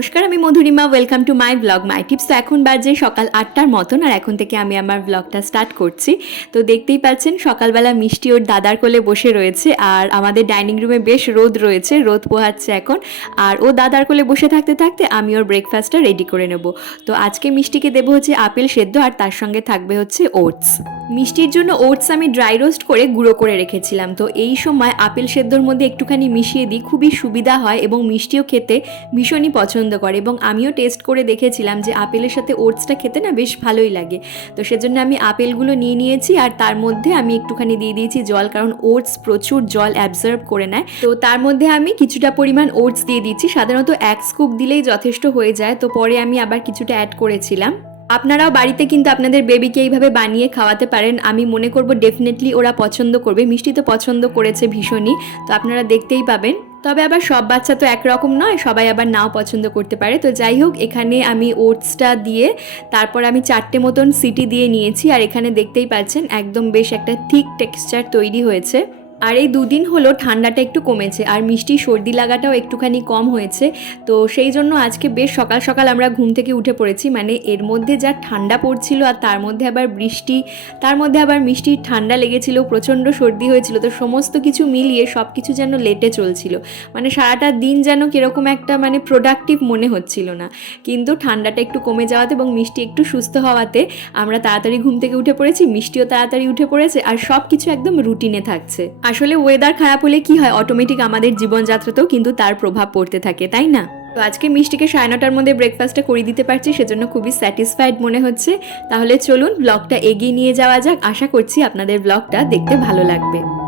নমস্কার, আমি Madhurima. Welcome to my blog my tips তো এখন বাজে সকাল আটটার মতন, আর এখন থেকে আমি আমার ব্লগটা স্টার্ট করছি। তো দেখতেই পাচ্ছেন, সকালবেলা মিষ্টি ওর দাদার কোলে বসে রয়েছে, আর আমাদের ডাইনিং রুমে বেশ রোদ রয়েছে, রোদ পোহাচ্ছে এখন। আর ও দাদার কোলে বসে থাকতে থাকতে আমি ওর ব্রেকফাস্টটা রেডি করে নেব। তো আজকে মিষ্টিকে দেবো হচ্ছে আপেল সেদ্ধ, আর তার সঙ্গে থাকবে হচ্ছে ওটস মিষ্টির জন্য ওটস আমি ড্রাই রোস্ট করে গুঁড়ো করে রেখেছিলাম। তো এই সময় আপেল সেদ্ধর মধ্যে একটুখানি মিশিয়ে দিই, খুবই সুবিধা হয় এবং মিষ্টিও খেতে ভীষণই পছন্দ করে এবং আমিও টেস্ট করে দেখেছিলাম যে আপেলের সাথে ওটসটা খেতে না বেশ ভালোই লাগে। তো সেজন্য আমি আপেলগুলো নিয়ে নিয়েছি আর তার মধ্যে আমি একটুখানি দিয়ে দিয়েছি জল, কারণ ওটস প্রচুর জল অ্যাবজর্ব করে নেয়। তো তার মধ্যে আমি কিছুটা পরিমাণ ওটস দিয়ে দিচ্ছি, সাধারণত এক স্কুপ দিলেই যথেষ্ট হয়ে যায়। তো পরে আমি আবার কিছুটা অ্যাড করেছিলাম। আপনারাও বাড়িতে কিন্তু আপনাদের বেবিকে এইভাবে বানিয়ে খাওয়াতে পারেন। আমি মনে করব ডেফিনেটলি ওরা পছন্দ করবে। মিষ্টি তো পছন্দ করেছে ভীষণই। তো আপনারা দেখতেই পাবেন। তবে আবার সব বাচ্চা তো একরকম নয়, সবাই আবার নাও পছন্দ করতে পারে। তো যাই হোক, এখানে আমি ওটসটা দিয়ে তারপর আমি চারটে মতন সিটি দিয়ে নিয়েছি, আর এখানে দেখতেই পাচ্ছেন একদম বেশ একটা থিক টেক্সচার তৈরি হয়েছে। আর এই দুদিন হলো ঠান্ডাটা একটু কমেছে, আর মিষ্টি সর্দি লাগাটাও একটুখানি কম হয়েছে। তো সেই জন্য আজকে বেশ সকাল সকাল আমরা ঘুম থেকে উঠে পড়েছি মানে এর মধ্যে যা ঠান্ডা পড়ছিল আর তার মধ্যে আবার বৃষ্টি, তার মধ্যে আবার মিষ্টির ঠান্ডা লেগেছিল, প্রচণ্ড সর্দি হয়েছিল, তো সমস্ত কিছু মিলিয়ে সব কিছু যেন লেটে চলছিল। মানে সারাটা দিন যেন কীরকম একটা মানে প্রোডাক্টিভ মনে হচ্ছিল না। কিন্তু ঠান্ডাটা একটু কমে যাওয়াতে এবং মিষ্টি একটু সুস্থ হওয়াতে আমরা তাড়াতাড়ি ঘুম থেকে উঠে পড়েছি, মিষ্টিও তাড়াতাড়ি উঠে পড়েছে, আর সব কিছু একদম রুটিনে থাকছে। আসলে ওয়েদার খারাপ হলে কি হয়? অটোমেটিক আমাদের জীবনযাত্রাতেও কিন্তু তার প্রভাব পড়তে থাকে, তাই না? তো আজকে মিষ্টিকে সাড়ে নটার মধ্যে ব্রেকফাস্টটা করিয়ে দিতে পারছি, সেজন্য খুবই স্যাটিসফাইড মনে হচ্ছে। তাহলে চলুন ব্লগটা এগিয়ে নিয়ে যাওয়া যাক। আশা করছি আপনাদের ব্লগটা দেখতে ভালো লাগবে।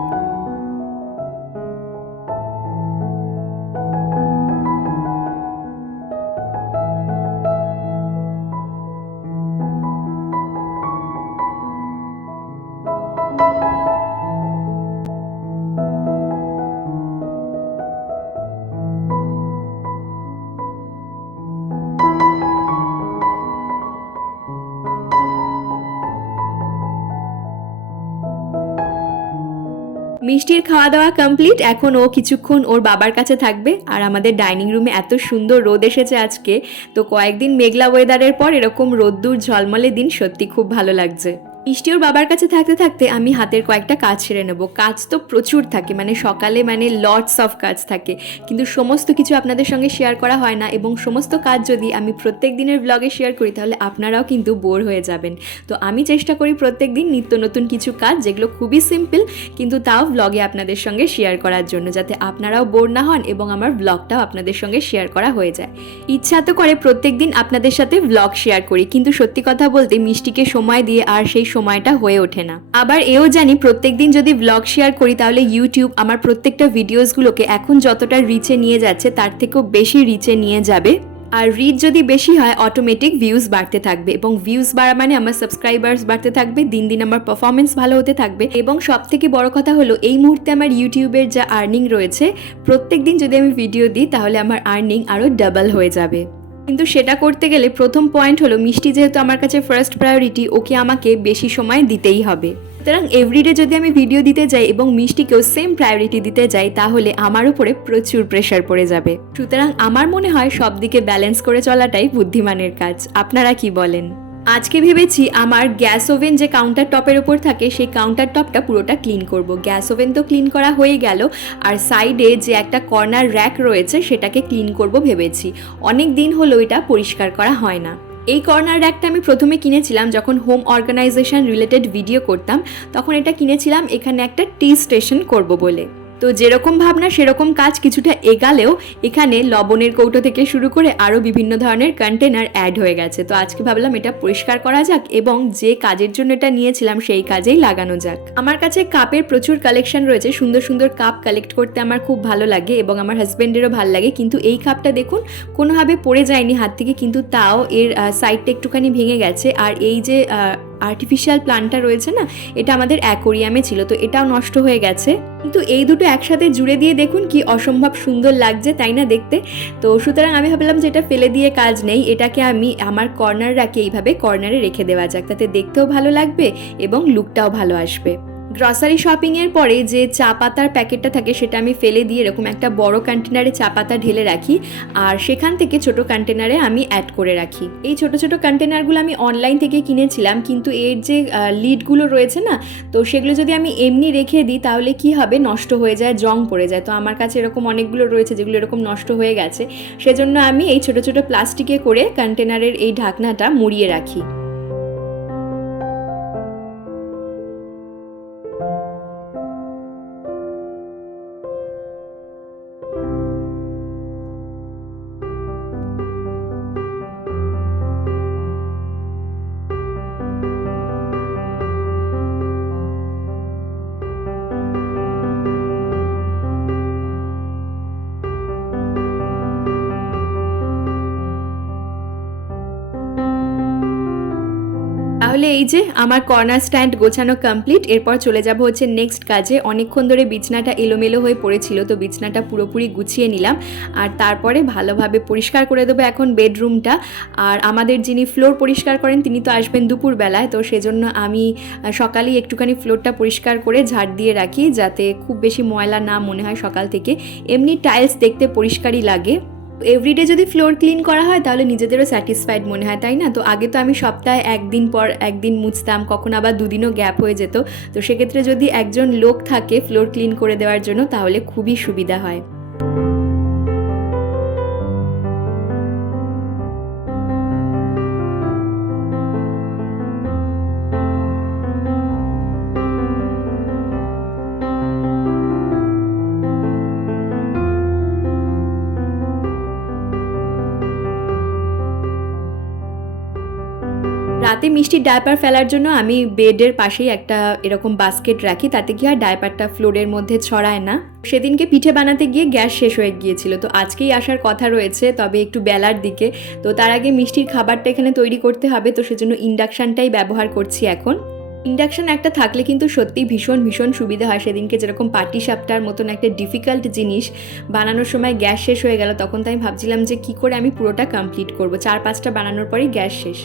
মিষ্টির খাওয়া দাওয়া কমপ্লিট এখন ও কিছুক্ষণ ওর বাবার কাছে থাকবে। আর আমাদের ডাইনিং রুমে এত সুন্দর রোদ এসেছে আজকে। তো কয়েকদিন মেঘলা ওয়েদারের পর এরকম রোদ্দুর ঝলমলে দিন সত্যি খুব ভালো লাগছে। মিষ্টি ওর বাবার কাছে থাকতে থাকতে আমি হাতের কয়েকটা কাজ সেরে নেব। কাজ তো প্রচুর থাকে মানে সকালে মানে লটস অফ কাজ থাকে। কিন্তু সমস্ত কিছু আপনাদের সঙ্গে শেয়ার করা হয় না এবং সমস্ত কাজ যদি আমি প্রত্যেক দিনের ব্লগে শেয়ার করি, তাহলে আপনারাও কিন্তু বোর হয়ে যাবেন। তো আমি চেষ্টা করি প্রত্যেক দিন নিত্য নতুন কিছু কাজ, যেগুলো খুবই সিম্পল কিন্তু তাও ব্লগে আপনাদের সঙ্গে শেয়ার করার জন্য, যাতে আপনারাও বোর না হন এবং আমার ব্লগটাও আপনাদের সঙ্গে শেয়ার করা হয়ে যায়। ইচ্ছা তো করে প্রত্যেক দিন আপনাদের সাথে ব্লগ শেয়ার করি, কিন্তু সত্যি কথা বলতে মিষ্টিকে সময় দিয়ে আর সেই সময়টা হয়ে ওঠে না। আবার এও জানি প্রত্যেকদিন যদি ব্লগ শেয়ার করি, তাহলে ইউটিউব আমার প্রত্যেকটা ভিডিওসগুলোকে এখন যতটা রিচে নিয়ে যাচ্ছে, তার থেকেও বেশি রিচে নিয়ে যাবে। আর রিচ যদি বেশি হয় অটোমেটিক ভিউজ বাড়তে থাকবে এবং ভিউজ বাড়া মানে আমার সাবস্ক্রাইবার্স বাড়তে থাকবে, দিন দিন আমার পারফরমেন্স ভালো হতে থাকবে। এবং সব থেকে বড় কথা হলো, এই মুহূর্তে আমার ইউটিউবের যা আর্নিং রয়েছে প্রত্যেক দিন যদি আমি ভিডিও দিই, তাহলে আমার আর্নিং আরও ডাবল হয়ে যাবে। কিন্তু সেটা করতে গেলে প্রথম পয়েন্ট হলো মিষ্টি যেহেতু আমার কাছে ফার্স্ট প্রায়োরিটি ওকে আমাকে বেশি সময় দিতেই হবে। সুতরাং এভরিডে যদি আমি ভিডিও দিতে যাই এবং মিষ্টিকেও সেম প্রায়োরিটি দিতে যাই, তাহলে আমার উপরে প্রচুর প্রেশার পড়ে যাবে। সুতরাং আমার মনে হয় সব দিকে ব্যালেন্স করে চলাটাই বুদ্ধিমানের কাজ। আপনারা কি বলেন? আজকে ভেবেছি আমার গ্যাস ওভেন যে কাউন্টার টপের ওপর থাকে, সেই কাউন্টার টপটা পুরোটা ক্লিন করব। গ্যাস ওভেন তো ক্লিন করা হয়ে গেল, আর সাইডে যে একটা কর্নার র্যাক রয়েছে, সেটাকে ক্লিন করব ভেবেছি। অনেক দিন হলো এটা পরিষ্কার করা হয় না। এই কর্নার র্যাকটা আমি প্রথমে কিনেছিলাম যখন হোম অর্গানাইজেশন রিলেটেড ভিডিও করতাম, তখন এটা কিনেছিলাম এখানে একটা টি স্টেশন করব বলে। তো যেরকম ভাবনা, সেরকম কাজ কিছুটা এগালেও এখানে লবণের কৌটো থেকে শুরু করে আরও বিভিন্ন ধরনের কন্টেনার অ্যাড হয়ে গেছে। তো আজকে ভাবলাম এটা পরিষ্কার করা যাক এবং যে কাজের জন্য এটা নিয়েছিলাম সেই কাজেই লাগানো যাক। আমার কাছে কাপের প্রচুর কালেকশন রয়েছে, সুন্দর সুন্দর কাপ কালেক্ট করতে আমার খুব ভালো লাগে এবং আমার হাজব্যান্ডেরও ভালো লাগে। কিন্তু এই কাপটা দেখুন, কোনোভাবে পড়ে যায়নি হাত থেকে, কিন্তু তাও এর সাইডটা একটুখানি ভেঙে গেছে। আর এই যে আর্টিফিশিয়াল প্লান্টটা রয়েছে না, এটা আমাদের অ্যাকোরিয়ামে ছিল, তো এটাও নষ্ট হয়ে গেছে। কিন্তু এই দুটো একসাথে জুড়ে দিয়ে দেখুন কি অসম্ভব সুন্দর লাগছে, তাই না দেখতে? তো সুতরাং আমি ভাবলাম যে এটা ফেলে দিয়ে কাজ নেই, এটাকে আমি আমার কর্নার রাখি এইভাবে কর্নারে রেখে দেওয়া যাক, তাতে দেখতেও ভালো লাগবে এবং লুকটাও ভালো আসবে। গ্রসারি শপিংয়ের পরে যে চা পাতার প্যাকেটটা থাকে সেটা আমি ফেলে দিয়ে এরকম একটা বড় কন্টেনারে চা পাতা ঢেলে রাখি। আর সেখান থেকে ছোট কন্টেনারে আমি অ্যাড করে রাখি। এই ছোট ছোট কন্টেনারগুলো আমি অনলাইন থেকে কিনেছিলাম, কিন্তু এর যে লিডগুলো রয়েছে না, তো সেগুলো যদি আমি এমনি রেখে দিই, তাহলে কি হবে? নষ্ট হয়ে যায়, জং পড়ে যায়। তো আমার কাছে এরকম অনেকগুলো রয়েছে যেগুলো এরকম নষ্ট হয়ে গেছে। সেজন্য আমি এই ছোট ছোট প্লাস্টিকে করে কন্টেনারের এই ঢাকনাটা মুড়িয়ে রাখি। তাহলে এই যে আমার কর্নার স্ট্যান্ড গোছানো কমপ্লিট এরপর চলে যাব হচ্ছে নেক্সট কাজে। অনেকক্ষণ ধরে বিছনাটা এলোমেলো হয়ে পড়েছিল, তো বিছনাটা পুরোপুরি গুছিয়ে নিলাম। আর তারপরে ভালোভাবে পরিষ্কার করে দেবো এখন বেডরুমটা আর আমাদের যিনি ফ্লোর পরিষ্কার করেন, তিনি তো আসবেন দুপুরবেলায়, তো সেজন্য আমি সকালেই একটুখানি ফ্লোরটা পরিষ্কার করে ঝাড় দিয়ে রাখি, যাতে খুব বেশি ময়লা না মনে হয় সকাল থেকে। এমনি টাইলস দেখতে পরিষ্কারই লাগে। এভরিডে যদি ফ্লোর ক্লিন করা হয়, তাহলে নিজেদেরও স্যাটিসফাইড মনে হয়, তাই না? তো আগে তো আমি সপ্তাহে একদিন পর একদিন মুছতাম, কখন আবার দুদিনও গ্যাপ হয়ে যেত। তো সেক্ষেত্রে যদি একজন লোক থাকে ফ্লোর ক্লিন করে দেওয়ার জন্য, তাহলে খুবই সুবিধা হয়। রাতে মিষ্টির ডায়পার ফেলার জন্য আমি বেডের পাশেই একটা এরকম বাস্কেট রাখি, তাতে কি হয় ডায়পারটা ফ্লোরের মধ্যে ছড়ায় না। সেদিনকে পিঠে বানাতে গিয়ে গ্যাস শেষ হয়ে গিয়েছিল, তো আজকেই আসার কথা রয়েছে, তবে একটু বেলার দিকে। তো তার আগে মিষ্টির খাবারটা এখানে তৈরি করতে হবে, তো সেজন্য ইন্ডাকশানটাই ব্যবহার করছি এখন। ইন্ডাকশন একটা থাকলে কিন্তু সত্যিই ভীষণ ভীষণ সুবিধা হয়। সেদিনকে যেরকম পাটি সাপটার মতন একটা ডিফিকাল্ট জিনিস বানানোর সময় গ্যাস শেষ হয়ে গেল, তখন তো আমি ভাবছিলাম যে কি করে আমি পুরোটা কমপ্লিট করব। চার পাঁচটা বানানোর পরেই গ্যাস শেষ।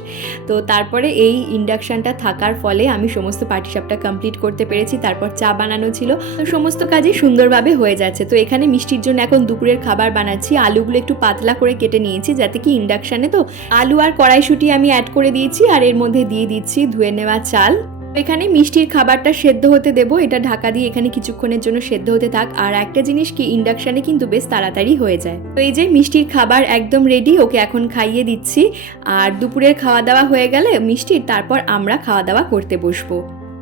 তো তারপরে এই ইন্ডাকশানটা থাকার ফলে আমি সমস্ত পাটিসাপটা কমপ্লিট করতে পেরেছি, তারপর চা বানানো ছিল। তো সমস্ত কাজই সুন্দরভাবে হয়ে যাচ্ছে। তো এখানে মিষ্টির জন্য এখন দুপুরের খাবার বানাচ্ছি। আলুগুলো একটু পাতলা করে কেটে নিয়েছি, যাতে কি ইন্ডাকশানে তো আলু আর কড়াইশুঁটি আমি অ্যাড করে দিয়েছি, আর এর মধ্যে দিয়ে দিচ্ছি ধুয়ে নেওয়া চাল। এখানে মিষ্টির খাবারটা সেদ্ধ হতে দেবো। এটা ঢাকা দিয়ে এখানে কিছুক্ষণের জন্য সেদ্ধ হতে থাক। আর একটা জিনিস কি ইন্ডাকশানে কিন্তু বেশ তাড়াতাড়ি হয়ে যায়। তো এই যে মিষ্টির খাবার একদম রেডি ওকে এখন খাইয়ে দিচ্ছি। আর দুপুরের খাওয়া দাওয়া হয়ে গেলে মিষ্টির, তারপর আমরা খাওয়া দাওয়া করতে বসবো।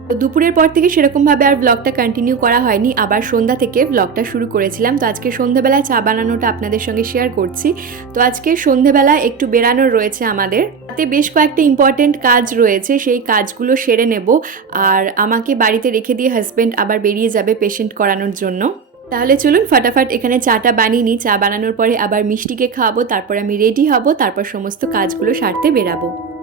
তো দুপুরের পর থেকে সেরকমভাবে আর ব্লগটা কন্টিনিউ করা হয়নি। আবার সন্ধ্যা থেকে ব্লগটা শুরু করেছিলাম। তো আজকে সন্ধ্যাবেলায় চা বানানোটা আপনাদের সঙ্গে শেয়ার করছি। তো আজকে সন্ধ্যেবেলায় একটু বেরানোর রয়েছে আমাদের। তাতে বেশ কয়েকটা ইম্পর্টেন্ট কাজ রয়েছে, সেই কাজগুলো সেরে নেব। আর আমাকে বাড়িতে রেখে দিয়ে হাজব্যান্ড আবার বেরিয়ে যাবে পেশেন্ট করানোর জন্য। তাহলে চলুন ফটাফট এখানে চাটা বানিয়ে নিই। চা বানানোর পরে আবার মিষ্টিকে খাওয়াবো, তারপর আমি রেডি হব, তারপর সমস্ত কাজগুলো সারতে বেরাবো।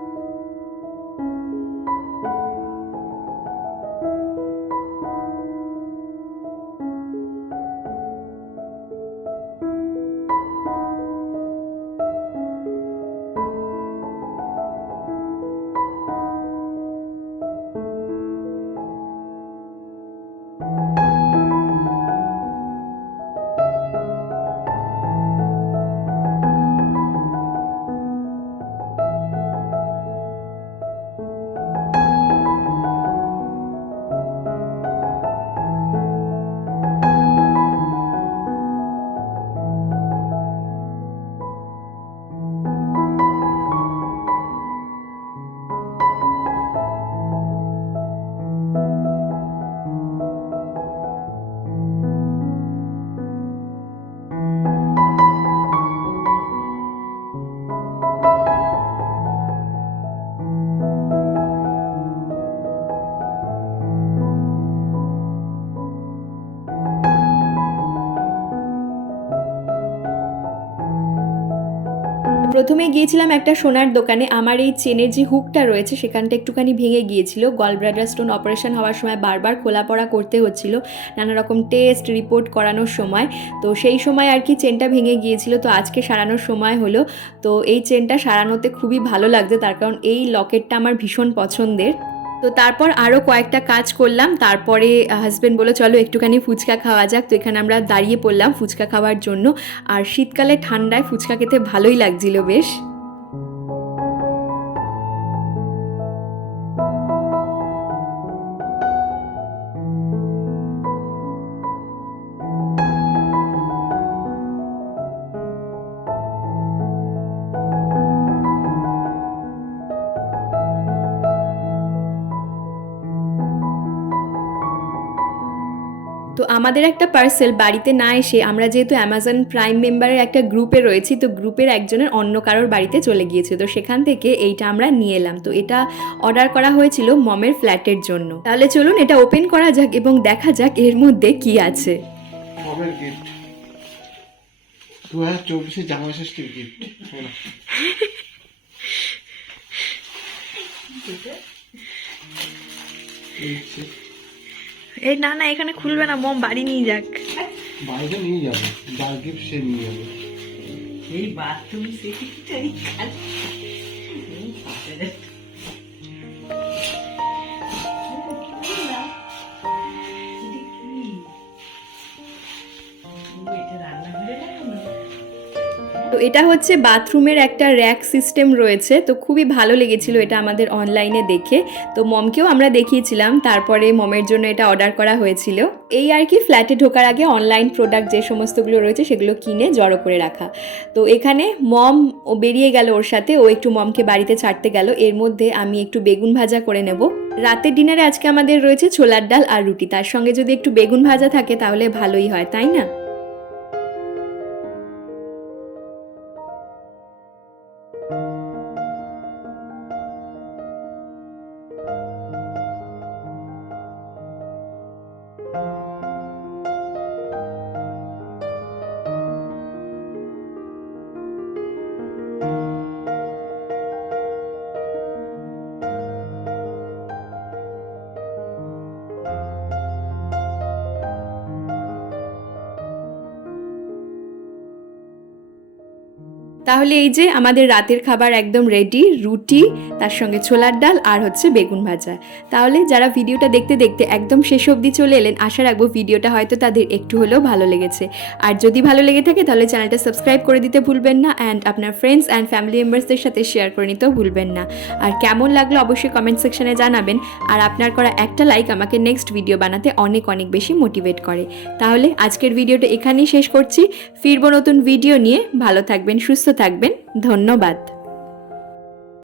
প্রথমে গিয়েছিলাম একটা সোনার দোকানে। আমার এই চেনের যে হুকটা রয়েছে, সেখানটা একটুখানি ভেঙে গিয়েছিল। গল ব্রাডার স্টোন অপারেশন হওয়ার সময় বারবার খোলা পড়া করতে হচ্ছিল, নানা রকম টেস্ট, রিপোর্ট করানোর সময়। তো সেই সময় আর কি চেনটা ভেঙে গিয়েছিল, তো আজকে সারানোর সময় হলো। তো এই চেনটা সারানোতে খুবই ভালো লাগছে, তার কারণ এই লকেটটা আমার ভীষণ পছন্দের। তো তারপর আরও কয়েকটা কাজ করলাম। তারপরে হাজব্যান্ড বলল, চলো একটুখানি ফুচকা খাওয়া যাক। তো এখানে আমরা দাঁড়িয়ে পড়লাম ফুচকা খাওয়ার জন্য। আর শীতকালে ঠান্ডায় ফুচকা খেতে ভালোই লাগছিল বেশ। তো আমাদের একটা পার্সেল বাড়িতে না এসে আমরা যেহেতু অ্যামাজন প্রাইম মেম্বারের একটা গ্রুপে রয়েছি, তো গ্রুপের একজনের অন্য কারোর বাড়িতে চলে গিয়েছে। তো সেখান থেকে এইটা আমরা নিয়ে এলাম। তো এটা অর্ডার করা হয়েছিল মমের ফ্ল্যাটের জন্য। তাহলে চলুন এটা ওপেন করা যাক এবং দেখা যাক এর মধ্যে কি আছে। চব্বিশে ষষ্ঠীর গিফট এই না না এখানে খুলবে না মম বাড়ি নিয়ে যাক। বাইরে নিয়ে যাবে গিফট সে নিয়ে যাবে। এই বাথরুম সেটিটাই তো এটা হচ্ছে বাথরুমের একটা র্যাক সিস্টেম রয়েছে। তো খুবই ভালো লেগেছিল এটা আমাদের অনলাইনে দেখে। তো মমকেও আমরা দেখিয়েছিলাম, তারপরে মমের জন্য এটা অর্ডার করা হয়েছিল। এই আর কি ফ্ল্যাটে ঢোকার আগে অনলাইন প্রোডাক্ট যে সমস্তগুলো রয়েছে সেগুলো কিনে জড়ো করে রাখা। তো এখানে মম ও বেরিয়ে গেল ওর সাথে, ও একটু মমকে বাড়িতে ছাড়তে গেল। এর মধ্যে আমি একটু বেগুন ভাজা করে নেব। রাতের ডিনারে আজকে আমাদের রয়েছে ছোলার ডাল আর রুটি। তার সঙ্গে যদি একটু বেগুন ভাজা থাকে তাহলে ভালোই হয়, তাই না? তাহলে এই যে আমাদের রাতের খাবার একদম রেডি রুটি, তার সঙ্গে ছোলার ডাল আর হচ্ছে বেগুন ভাজা। তাহলে যারা ভিডিওটা দেখতে দেখতে একদম শেষ অবধি চলে এলেন, আশা রাখব ভিডিওটা হয়তো তাদের একটু হলেও ভালো লেগেছে। আর যদি ভালো লেগে থাকে তাহলে চ্যানেলটা সাবস্ক্রাইব করে দিতে ভুলবেন না অ্যান্ড আপনার ফ্রেন্ডস অ্যান্ড ফ্যামিলি মেম্বার্সদের সাথে শেয়ার করে নিতেও ভুলবেন না। আর কেমন লাগল অবশ্যই কমেন্ট সেকশনে জানাবেন। আর আপনার করা একটা লাইক আমাকে নেক্সট ভিডিও বানাতে অনেক অনেক বেশি মোটিভেট করে। তাহলে আজকের ভিডিওটা এখানেই শেষ করছি। ফিরবো নতুন ভিডিও নিয়ে। ভালো থাকবেন, সুস্থ থাকবেন। ধন্যবাদ।